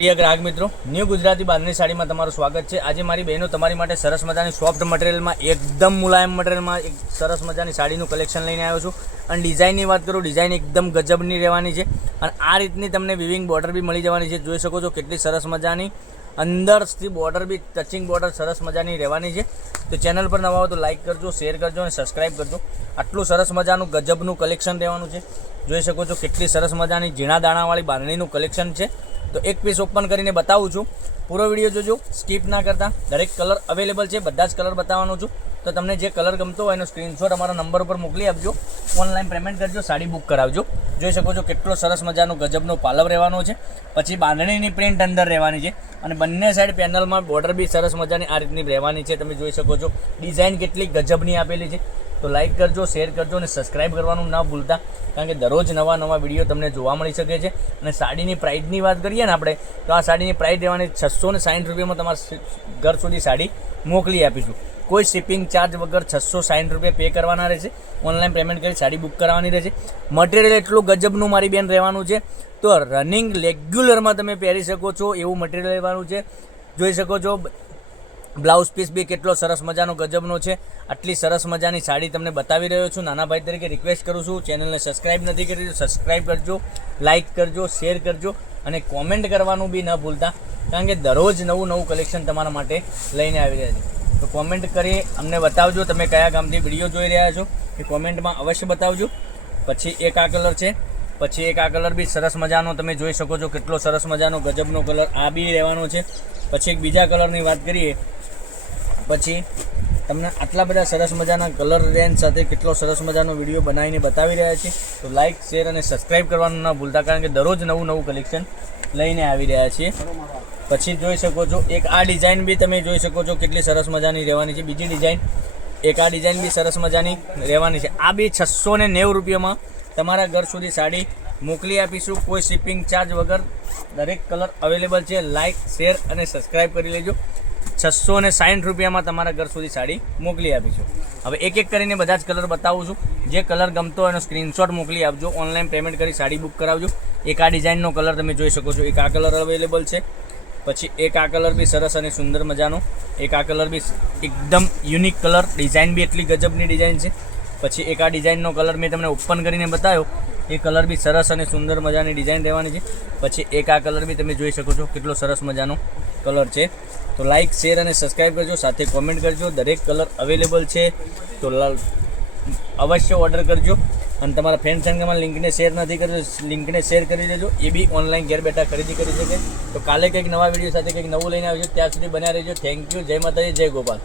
પ્રિય ગ્રાહક મિત્રો, ન્યૂ ગુજરાતી બાંધણી સાડીમાં તમારું સ્વાગત છે। આજે મારી બહેનો તમારી માટે સરસ મજાની સોફ્ટ મટીરિયલમાં એકદમ મુલાયમ મટીરિયલમાં એક સરસ મજાની સાડીનું કલેક્શન લઈને આવ્યો છું। અને ડિઝાઇનની વાત કરું, ડિઝાઇન એકદમ ગજબની રહેવાની છે અને આ રીતની તમને વિવિંગ બોર્ડર બી મળી જવાની છે। જોઈ શકો છો કેટલી સરસ મજાની અંદરથી બોર્ડર બી ટચિંગ બોર્ડર સરસ મજાની રહેવાની છે। તો ચેનલ પર નવા હો તો લાઇક કરજો, શેર કરજો અને સબસ્ક્રાઈબ કરજો। આટલું સરસ મજાનું ગજબનું કલેક્શન રહેવાનું છે। જોઈ શકો છો કેટલી સરસ મજાની ઝીણા દાણાવાળી બાંધણીનું કલેક્શન છે। તો એક પીસ ઓપન કરીને બતાવું છું, પૂરો વિડીયો જોજો, સ્કીપ ના કરતા। દરેક કલર અવેલેબલ છે, બધા જ કલર બતાવવાનો છું। તો તમને જે કલર ગમતો હોય એનો સ્ક્રીનશોટ અમારા નંબર ઉપર મોકલી આપજો, ઓનલાઈન પેમેન્ટ કરજો, સાડી બુક કરાવજો। જોઈ શકો છો કેટલો સરસ મજાનો ગજબનો પાલવ રહેવાનો છે, પછી બાંધણીની પ્રિન્ટ અંદર રહેવાની છે અને બંને સાઈડ પેનલમાં બોર્ડર બી સરસ મજાની આ રીતની રહેવાની છે। તમે જોઈ શકો છો ડિઝાઇન કેટલી ગજબની આપેલી છે। તો લાઇક કરજો, શેર કરજો અને સબસ્ક્રાઈબ કરવાનું ના ભૂલતા, કારણ કે દરરોજ નવા વિડીયો તમને જોવા મળી શકે છે। અને સાડીની પ્રાઇસની વાત કરીએ ને આપણે, તો આ સાડીની પ્રાઇસ રહેવાની 660 રૂપિયામાં તમારા ઘર સુધી સાડી મોકલી આપીશું। કોઈ શિપિંગ ચાર્જ વગર 660 રૂપિયા પે કરવાના રહેશે, ઓનલાઈન પેમેન્ટ કરી સાડી બુક કરવાની રહેશે। મટીરિયલ એટલું ગજબનું મારી બેન રહેવાનું છે, તો રનિંગ રેગ્યુલરમાં તમે પહેરી શકો છો એવું મટીરિયલ રહેવાનું છે। જોઈ શકો છો બ્લાઉઝ પીસ બી કેટલો સરસ મજાનો ગજબનો છે। આટલી સરસ મજાની સાડી તમને બતાવી રહ્યો છું। નાના ભાઈ તરીકે રિક્વેસ્ટ કરું છું, ચેનલને સબસ્ક્રાઈબ નથી કરી તો સબસ્ક્રાઈબ કરજો, લાઇક કરજો, શેર કરજો અને કોમેન્ટ કરવાનું બી ન ભૂલતા, કારણ કે દરરોજ નવું કલેક્શન તમારા માટે લઈને આવી રહ્યા છે। તો કોમેન્ટ કરી અમને બતાવજો તમે કયા ગામથી વિડીયો જોઈ રહ્યા છો, એ કોમેન્ટમાં અવશ્ય બતાવજો। પછી એક આ કલર છે, પછી એક આ કલર બી સરસ મજાનો તમે જોઈ શકો છો કેટલો સરસ મજાનો ગજબનો કલર આ બી રહેવાનો છે। પછી એક બીજા કલરની વાત કરીએ, પછી તમને આટલા બધા સરસ મજાના કલર રેન્જ સાથે કેટલો સરસ મજાનો વિડીયો બનાવીને બતાવી રહ્યા છીએ। તો લાઇક, શેર અને સબસ્ક્રાઈબ કરવાનું ના ભૂલતા, કારણ કે દરરોજ નવું કલેક્શન લઈને આવી રહ્યા છીએ। પછી જોઈ શકો છો એક આ ડિઝાઇન બી તમે જોઈ શકો છો કેટલી સરસ મજાની રહેવાની છે। બીજી ડિઝાઇન, એક આ ડિઝાઇન બી સરસ મજાની રહેવાની છે। આ બી 690 રૂપિયામાં તમારા ઘર સુધી સાડી મોકલી આપીશું, કોઈ શિપિંગ ચાર્જ વગર। દરેક કલર અવેલેબલ છે, લાઇક, શેર અને સબસ્ક્રાઈબ કરી લેજો। 660 રૂપિયામાં તમારા ઘર સુધી સાડી મોકલી આપીશું। હવે એક એક કરીને બધા જ કલર બતાવું છું, જે કલર ગમતો હોય એનો સ્ક્રીનશોટ મોકલી આપજો, ઓનલાઈન પેમેન્ટ કરી સાડી બુક કરાવજો। એક આ ડિઝાઇનનો કલર તમે જોઈ શકો છો, એક આ કલર અવેલેબલ છે। પછી એક આ કલર બી સરસ અને સુંદર મજાનો, એક આ કલર બી એકદમ યુનિક કલર, ડિઝાઇન બી એટલી ગજબની ડિઝાઇન છે। પછી એક આ ડિઝાઇનનો કલર મેં તમને ઓપન કરીને બતાવ્યો, એ કલર બી સરસ અને સુંદર મજાની ડિઝાઇન રહેવાની છે। પછી એક આ કલર બી તમે જોઈ શકો છો કેટલો સરસ મજાનો કલર છે। તો લાઇક, શેર અને સબસ્ક્રાઈબ કરજો, સાથે કોમેન્ટ કરજો। દરેક કલર અવેલેબલ છે, તો અવશ્ય ઓર્ડર કરજો। અને તમારા ફ્રેન્ડ સર્કલમાં લિંકને શેર નથી કરજો, લિંકને શેર કરી દેજો, એ બી ઓનલાઈન ઘેર બેઠા ખરીદી કરી શકે। તો કાલે કંઈક નવા વિડીયો સાથે કંઈક નવું લઈને આવજો, ત્યાં સુધી બન્યા રહેજો। થેન્ક યુ, જય માતાજી, જય ગોપાલ।